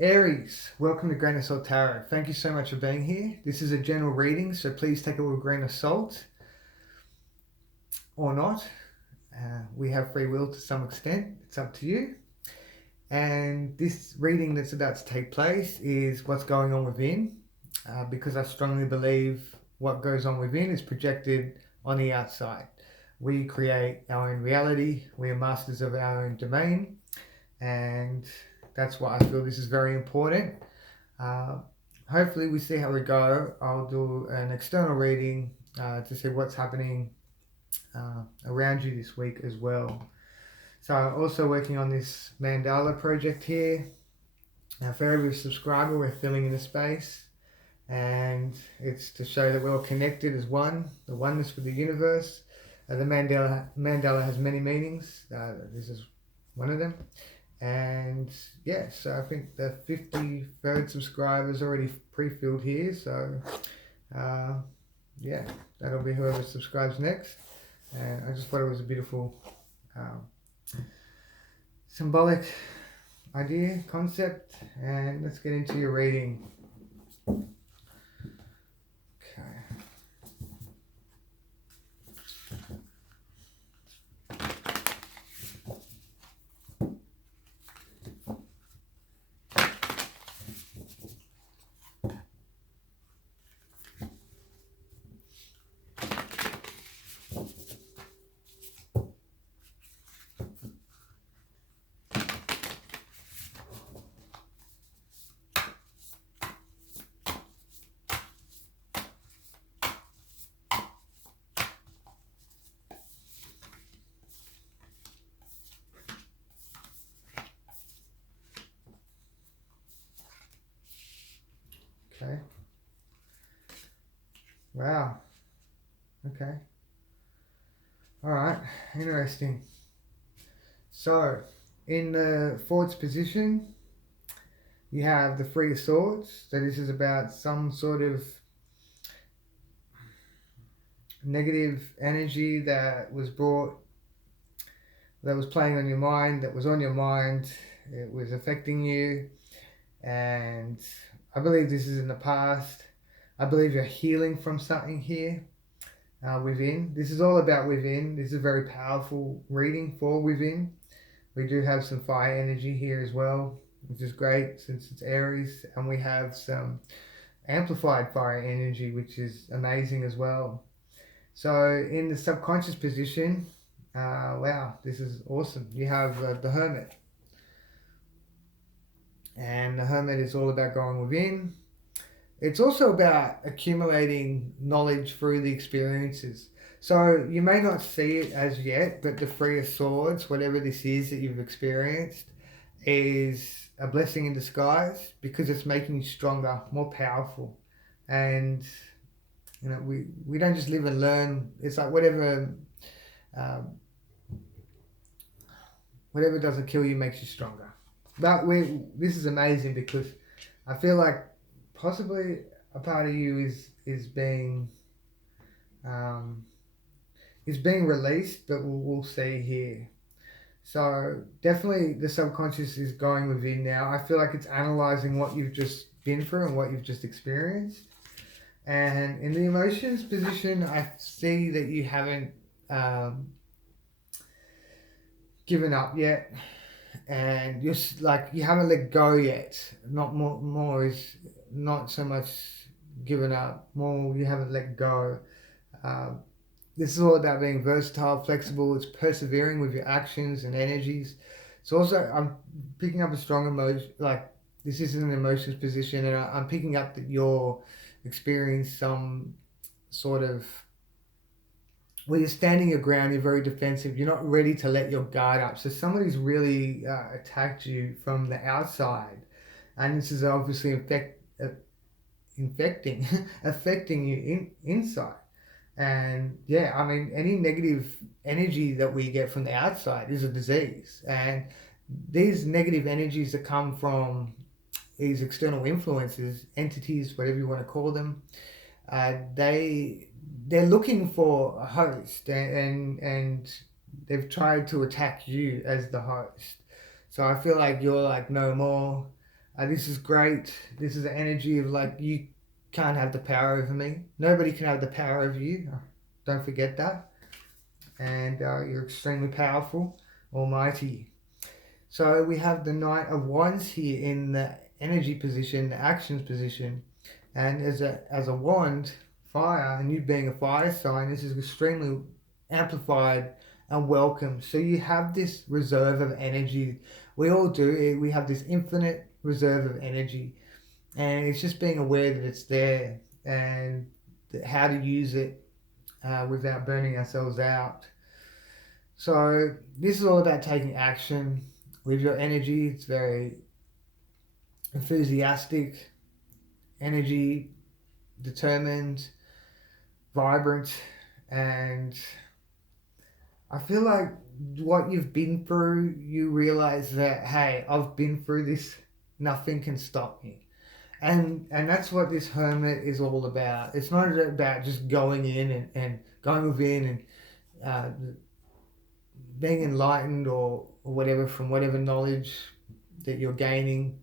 Aries, welcome to Grain of Salt Tarot. Thank you so much for being here. This is a general reading, so please take it with a grain of salt or not. We have free will to some extent, it's up to you. And this reading that's about to take place is what's going on within, because I strongly believe what goes on within is projected on the outside. We create our own reality, we are masters of our own domain, and that's why I feel this is very important. Uh, Hopefully we see how we go. I'll do an external reading to see what's happening around you this week as well. So I'm also working on this mandala project here. Now for every subscriber we're filling in a space, and it's to show that we're all connected as one, the oneness with the universe. The mandala has many meanings. This is one of them. And yeah, so I think the 53rd subscriber is already pre-filled here. So yeah, that'll be whoever subscribes next. And I just thought it was a beautiful symbolic idea, concept. And let's get into your reading. Okay. Okay. Wow. Okay. All right. Interesting. So, in the Forward's position, you have the Three of Swords. So this is about some sort of negative energy that was playing on your mind, that was on your mind. It was affecting you, and I believe this is in the past. I believe you're healing from something here within. This is all about within. This is a very powerful reading for within. We do have some fire energy here as well, which is great since it's Aries, and we have some amplified fire energy, which is amazing as well. So in the subconscious position, wow, this is awesome. You have the Hermit. And the Hermit is all about going within. It's also about accumulating knowledge through the experiences. So you may not see it as yet, but the Three of Swords, whatever this is that you've experienced, is a blessing in disguise because it's making you stronger, more powerful. And you know, we don't just live and learn. It's like whatever doesn't kill you makes you stronger. But this is amazing because I feel like possibly a part of you is being released, but we'll see here. So definitely the subconscious is going within now. I feel like it's analyzing what you've just been through and what you've just experienced. And in the emotions position, I see that you haven't given up yet, and you're like you haven't let go yet. Not more is not so much given up. More you haven't let go. This is all about being versatile, flexible. It's persevering with your actions and energies. It's also I'm picking up a strong emotion. Like this is an emotions position, and I'm picking up that you're experiencing some sort of where you're standing your ground, you're very defensive, you're not ready to let your guard up. So somebody's really attacked you from the outside, and this is obviously affecting you inside. And yeah, I mean, any negative energy that we get from the outside is a disease. And these negative energies that come from these external influences, entities, whatever you want to call them, they're looking for a host, and they've tried to attack you as the host. So I feel like you're like no more. This is great. This is the energy of like, you can't have the power over me. Nobody can have the power over you. Don't forget that. And you're extremely powerful, almighty. So we have the Knight of Wands here in the energy position, the actions position. And as a wand, fire, and you being a fire sign, this is extremely amplified and welcome. So you have this reserve of energy. We all do. We have this infinite reserve of energy. And it's just being aware that it's there and how to use it without burning ourselves out. So this is all about taking action with your energy. It's very enthusiastic energy, determined, vibrant, and I feel like what you've been through, you realize that, hey, I've been through this, nothing can stop me. And that's what this hermit is all about. It's not about just going in and going within and being enlightened or whatever from whatever knowledge that you're gaining.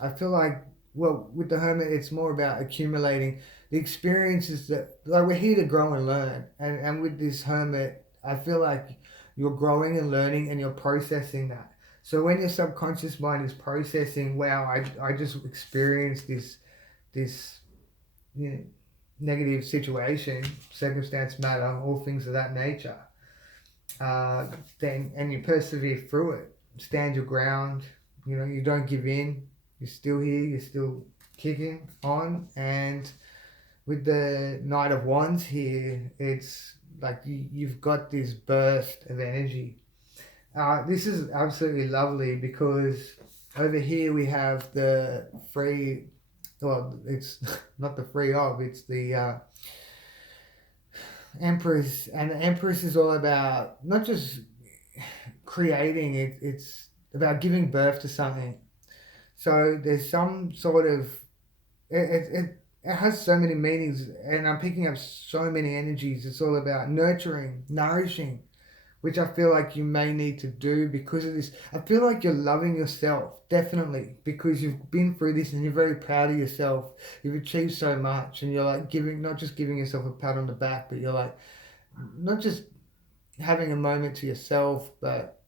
I feel like, well, with the hermit, it's more about accumulating the experiences that, like, we're here to grow and learn. And with this hermit, I feel like you're growing and learning and you're processing that. So when your subconscious mind is processing, wow, I just experienced this you know, negative situation, circumstance, matter, all things of that nature. Then and you persevere through it, stand your ground. You know, you don't give in. You're still here. You're still kicking on. And with the Knight of Wands here, it's like you've got this burst of energy. This is absolutely lovely because over here we have the free. Well, it's not the free of. It's the Empress, and the Empress is all about not just creating it, it's about giving birth to something. So there's some sort of it has so many meanings, and I'm picking up so many energies. It's all about nurturing, nourishing, which I feel like you may need to do because of this. I feel like you're loving yourself, definitely, because you've been through this and you're very proud of yourself. You've achieved so much, and you're like not just giving yourself a pat on the back, but you're like not just having a moment to yourself, but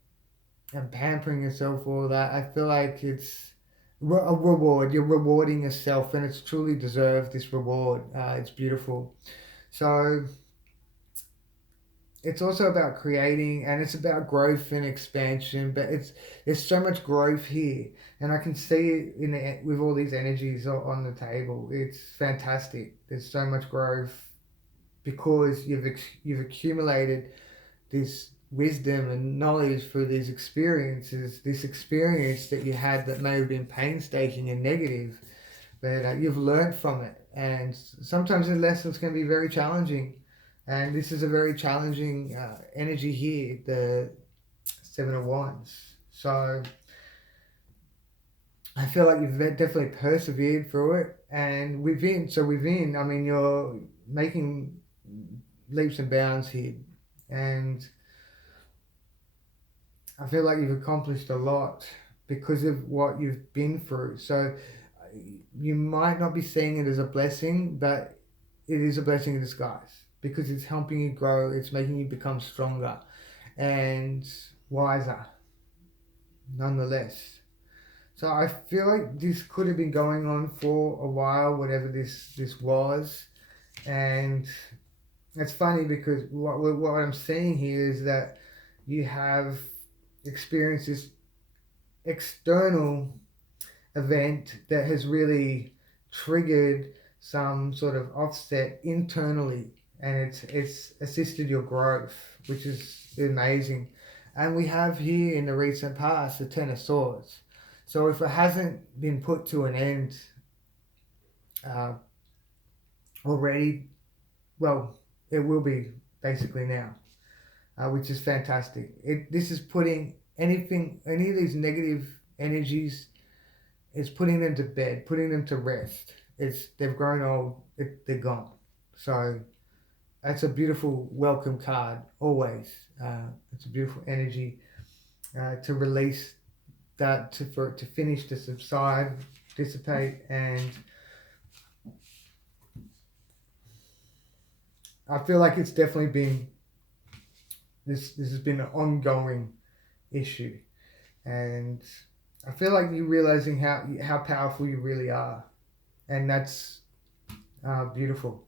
and pampering yourself, all that. I feel like it's a reward. You're rewarding yourself, and it's truly deserved, this reward. It's beautiful. So it's also about creating, and it's about growth and expansion, but there's so much growth here, and I can see it with all these energies on the table. It's fantastic. There's so much growth because you've accumulated this wisdom and knowledge through these experiences, this experience that you had that may have been painstaking and negative, but you've learned from it, and sometimes the lessons can be very challenging. And this is a very challenging energy here, the Seven of Wands. So I feel like you've definitely persevered through it. And within, I mean, you're making leaps and bounds here. And I feel like you've accomplished a lot because of what you've been through. So you might not be seeing it as a blessing, but it is a blessing in disguise. Because it's helping you grow, it's making you become stronger and wiser, nonetheless. So I feel like this could have been going on for a while, whatever this was. And it's funny because what I'm seeing here is that you have experienced this external event that has really triggered some sort of offset internally, and it's assisted your growth, which is amazing. And we have here in the recent past the Ten of Swords. So if it hasn't been put to an end already, well, it will be basically now, which is fantastic. This is putting any of these negative energies, it's putting them to bed, putting them to rest. They've grown old, they're gone. So that's a beautiful welcome card, always. It's a beautiful energy to release that for it to finish, to subside, dissipate, and I feel like it's definitely been this has been an ongoing issue, and I feel like you're realizing how powerful you really are, and that's beautiful.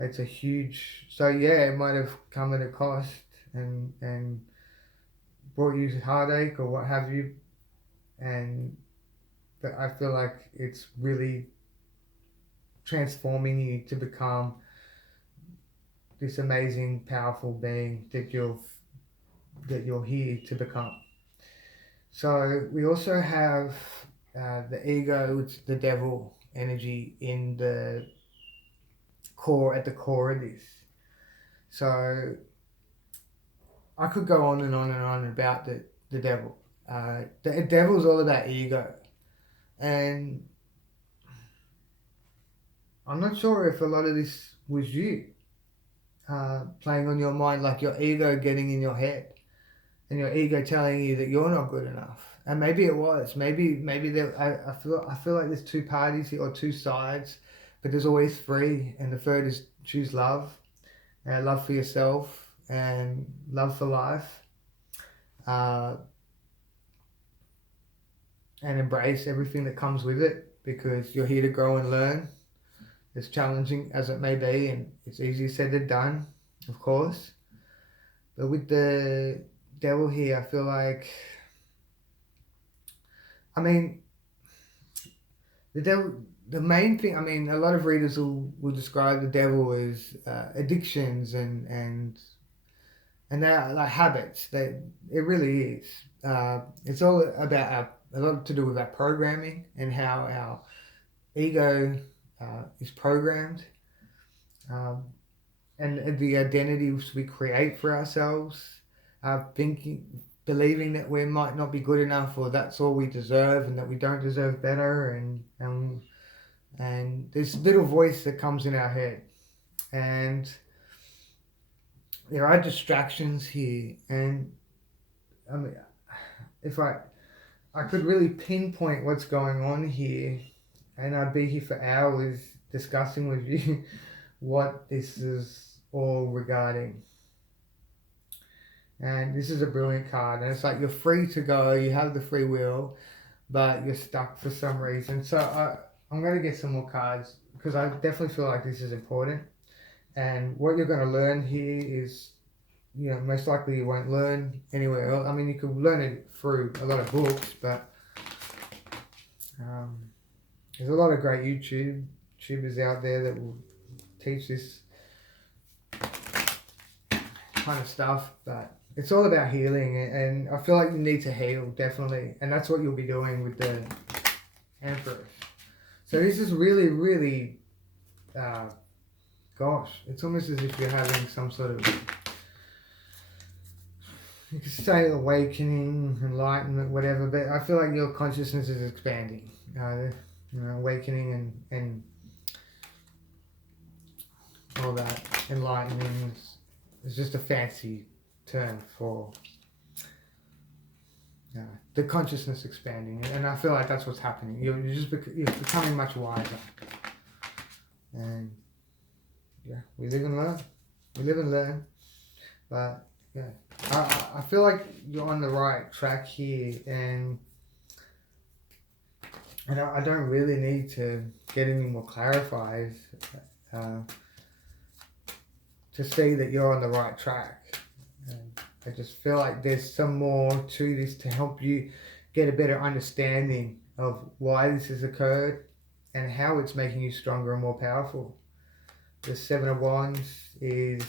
It's a huge, so yeah, it might have come at a cost and brought you heartache or what have you, but I feel like it's really transforming you to become this amazing, powerful being that you're here to become. So we also have the ego, it's the devil energy in the core, at the core of this. So I could go on and on and on about the devil. The devil's all about ego, and I'm not sure if a lot of this was you playing on your mind, like your ego getting in your head, and your ego telling you that you're not good enough. And maybe it was. Maybe there. I feel like there's two parties here or two sides, but there's always three, and the third is choose love, and love for yourself, and love for life, and embrace everything that comes with it, because you're here to grow and learn. As challenging as it may be, and it's easier said than done, of course. But with the devil here, I feel like, I mean, the devil, the main thing, I mean, a lot of readers will describe the devil as addictions and they're like habits. It really is. It's all about a lot to do with our programming and how our ego is programmed, and the identities we create for ourselves, believing that we might not be good enough, or that's all we deserve, and that we don't deserve better, and this little voice that comes in our head, and there are distractions here, and I mean, if I could really pinpoint what's going on here, and I'd be here for hours discussing with you what this is all regarding. And this is a brilliant card, and it's like you're free to go, you have the free will, but you're stuck for some reason. So I'm going to get some more cards, because I definitely feel like this is important. And what you're going to learn here is, you know, most likely you won't learn anywhere else. I mean, you could learn it through a lot of books, but there's a lot of great YouTubers out there that will teach this kind of stuff, but it's all about healing, and I feel like you need to heal, definitely, and that's what you'll be doing with the Emperor. So this is really, really, gosh, it's almost as if you're having some sort of, you could say awakening, enlightenment, whatever, but I feel like your consciousness is expanding, awakening and all that. Enlightening is just a fancy term for the consciousness expanding, and I feel like that's what's happening. You're becoming much wiser, and yeah, we live and learn. But yeah, I feel like you're on the right track here, and I don't really need to get any more clarified to see that you're on the right track. And I just feel like there's some more to this to help you get a better understanding of why this has occurred and how it's making you stronger and more powerful. The Seven of Wands is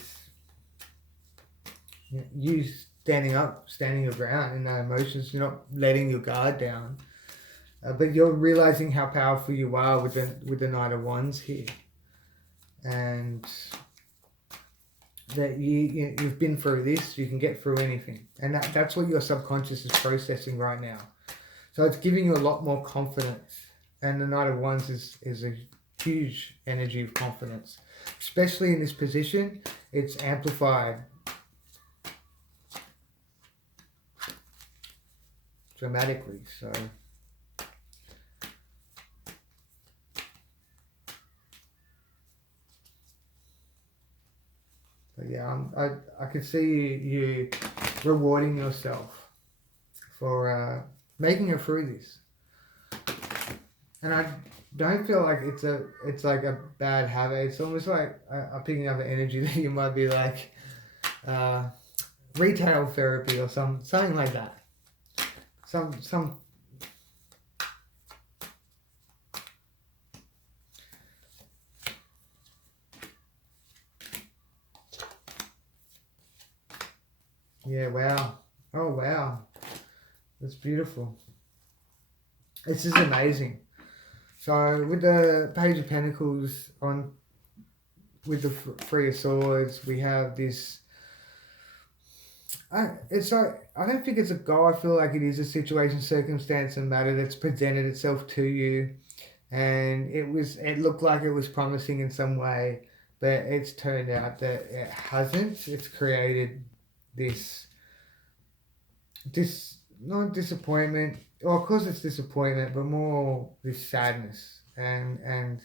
you standing up, standing your ground in that emotions. You're not letting your guard down, but you're realizing how powerful you are with the Knight of Wands here, and that you've been through this. You can get through anything, and that's what your subconscious is processing right now. So it's giving you a lot more confidence, and the Knight of Wands is a huge energy of confidence, especially in this position. It's amplified dramatically. So but yeah, I could see you rewarding yourself for making it through this. And I don't feel like it's like a bad habit. It's almost like I'm picking up an energy that you might be like retail therapy or something like that. Some yeah, wow. Oh wow. That's beautiful. This is amazing. So with the Page of Pentacles on, with the Three of Swords, we have this. It's like, I don't think it's a goal. I feel like it is a situation, circumstance, and matter that's presented itself to you, and it looked like it was promising in some way, but it's turned out that it hasn't. It's created this not disappointment. Well, of course it's disappointment, but more this sadness and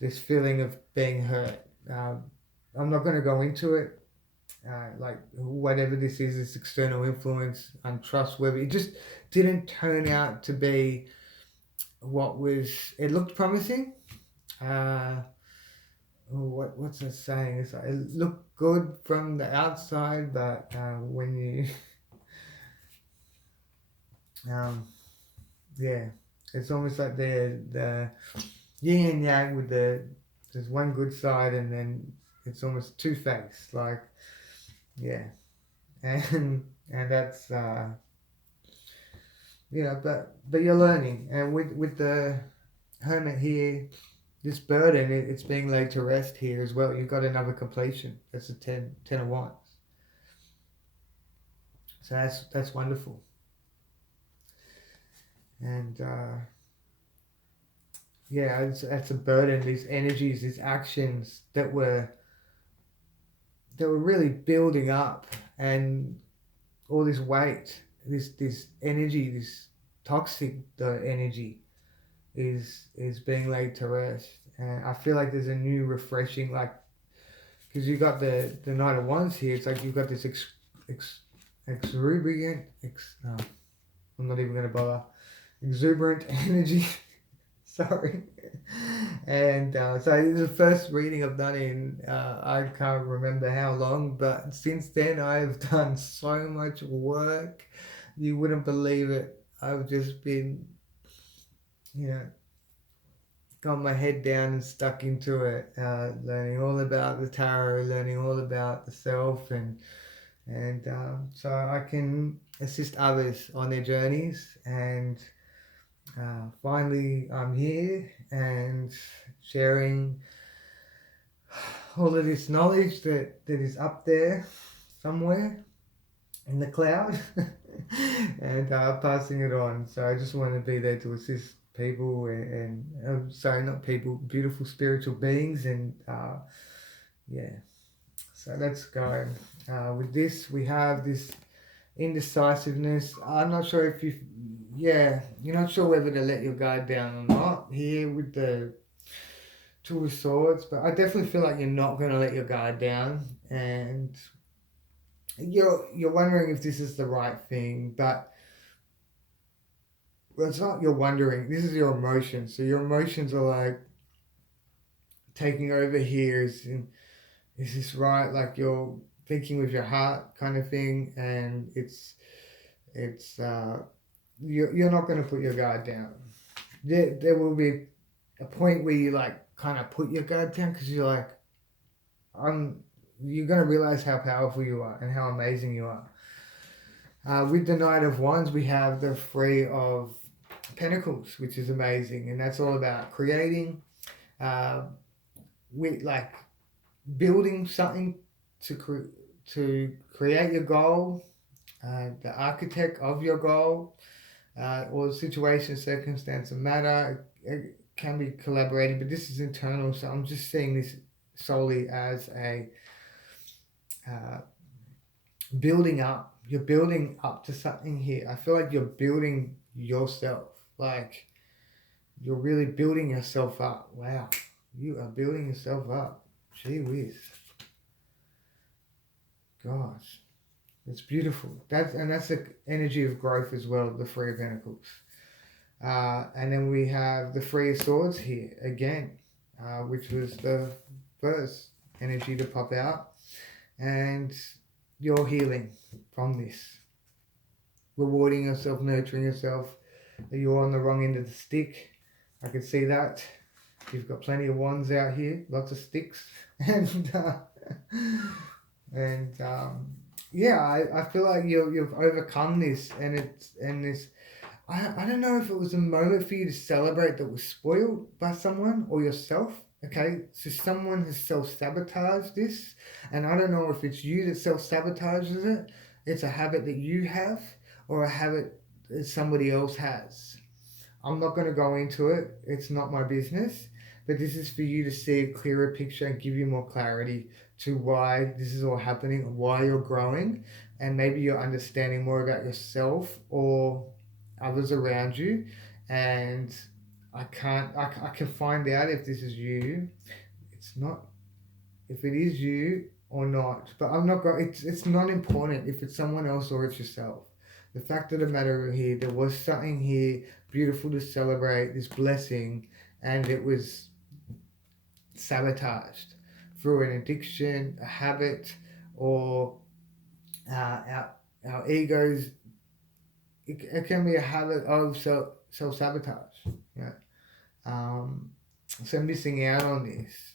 this feeling of being hurt. I'm not going to go into it. Like whatever this is, this external influence, untrustworthy. It just didn't turn out to be what was. It looked promising. What's that saying? It's like, it looked good from the outside, but when you yeah, it's almost like the yin and yang with there's one good side and then it's almost two-faced, like yeah, and that's but you're learning, and with the Hermit here, this burden, it's being laid to rest here as well. You've got another completion. That's a 10 of Wands. So that's wonderful. And yeah, that's a burden. These energies, these actions that were really building up, and all this weight, this energy, this toxic energy is being laid to rest. And I feel like there's a new refreshing, like, because you got the Knight of Wands here. It's like you've got this exuberant, no, I'm not even going to bother, exuberant energy. Sorry. And so this is the first reading I've done in, I can't remember how long, but since then I've done so much work. You wouldn't believe it. I've just been, got my head down and stuck into it, learning all about the tarot, learning all about the self, and so I can assist others on their journeys. And finally I'm here and sharing all of this knowledge that is up there somewhere in the cloud and passing it on. So I just want to be there to assist people and sorry, not people, beautiful spiritual beings. And yeah, so let's go. With this, we have this indecisiveness. I'm not sure if you're not sure whether to let your guard down or not here with the Two of Swords, but I definitely feel like you're not going to let your guard down, and you're wondering if this is the right thing, but well, it's not you're wondering, this is your emotions. So your emotions are like taking over here. Is this right? Like you're thinking with your heart kind of thing, and it's you're not going to put your guard down. There will be a point where you like kind of put your guard down, because you're like, you're going to realize how powerful you are and how amazing you are. With the Knight of Wands, we have the Three of Pentacles, which is amazing, and that's all about creating, with like building something to create your goal, the architect of your goal, or situation, circumstance, and matter. It can be collaborating, but this is internal, so I'm just seeing this solely as a building up you're building up to something here. I feel like you're building yourself. Like, you're really building yourself up. Wow. You are building yourself up. Gee whiz. Gosh. It's beautiful. That's the energy of growth as well, the Three of Pentacles. And then we have the Three of Swords here again, which was the first energy to pop out. And you're healing from this. Rewarding yourself, nurturing yourself. You're on the wrong end of the stick. I can see that. You've got plenty of wands out here, lots of sticks. Yeah, I feel like you've overcome this, and this. I don't know if it was a moment for you to celebrate that was spoiled by someone or yourself. Okay, so someone has self-sabotaged this, and I don't know if it's you that self-sabotages it. It's a habit that you have, or a habit that somebody else has. I'm not going to go into it. It's not my business. But this is for you to see a clearer picture and give you more clarity to why this is all happening, why you're growing, and maybe you're understanding more about yourself or others around you. And I can find out if this is you. It's not, if it is you or not. But I'm not going, it's not important if it's someone else or it's yourself. The fact of the matter here, there was something here beautiful to celebrate, this blessing, and it was sabotaged through an addiction, a habit, or our egos. It can be a habit of self-sabotage. Yeah. So missing out on this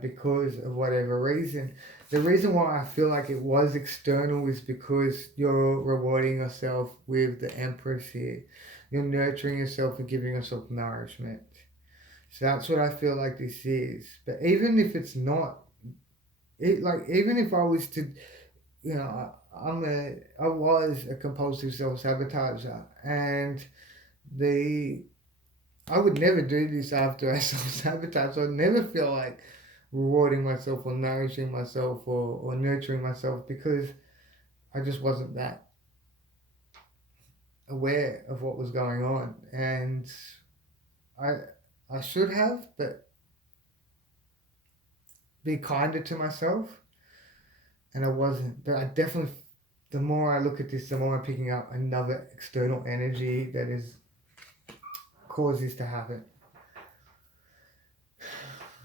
because of whatever reason. The reason why I feel like it was external is because you're rewarding yourself with the Empress here. You're nurturing yourself and giving yourself nourishment. So that's what I feel like this is. But even if it's not, even if I was to, I was a compulsive self-sabotager, and I would never do this after I self-sabotage. I'd never feel like rewarding myself or nourishing myself or nurturing myself, because I just wasn't that aware of what was going on. And I should have, but be kinder to myself, and I wasn't. But I definitely, the more I look at this, the more I'm picking up another external energy that is caused this to happen.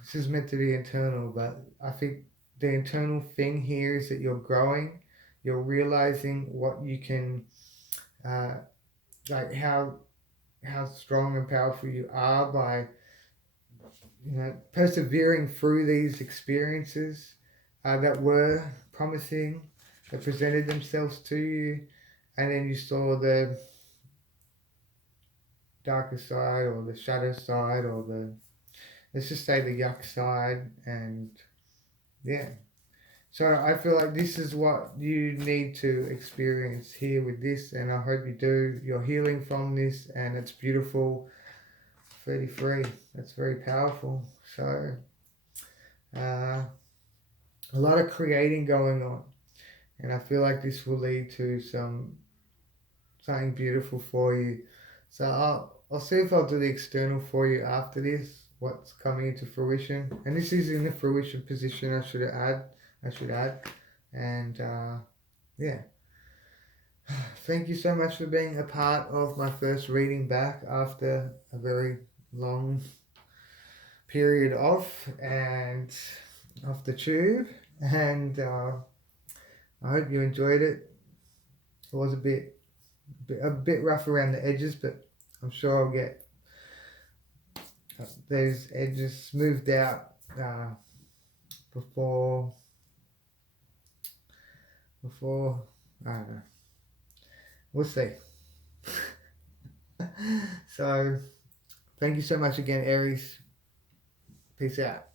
This is meant to be internal, but I think the internal thing here is that you're growing, you're realizing what you can, like how strong and powerful you are by persevering through these experiences that were promising, that presented themselves to you, and then you saw the darker side or the shadow side or the, let's just say, the yuck side. And yeah, so I feel like this is what you need to experience here with this, and I hope you do. You're healing from this, and it's beautiful. 33, that's very powerful. So a lot of creating going on, and I feel like this will lead to something beautiful for you. So I'll see if I'll do the external for you after this, what's coming into fruition. And this is in the fruition position, I should add. And yeah. Thank you so much for being a part of my first reading back after a very long period off the tube. And I hope you enjoyed it. It was a bit rough around the edges, but I'm sure I'll get those edges smoothed out before I don't know. We'll see. So, thank you so much again, Aries. Peace out.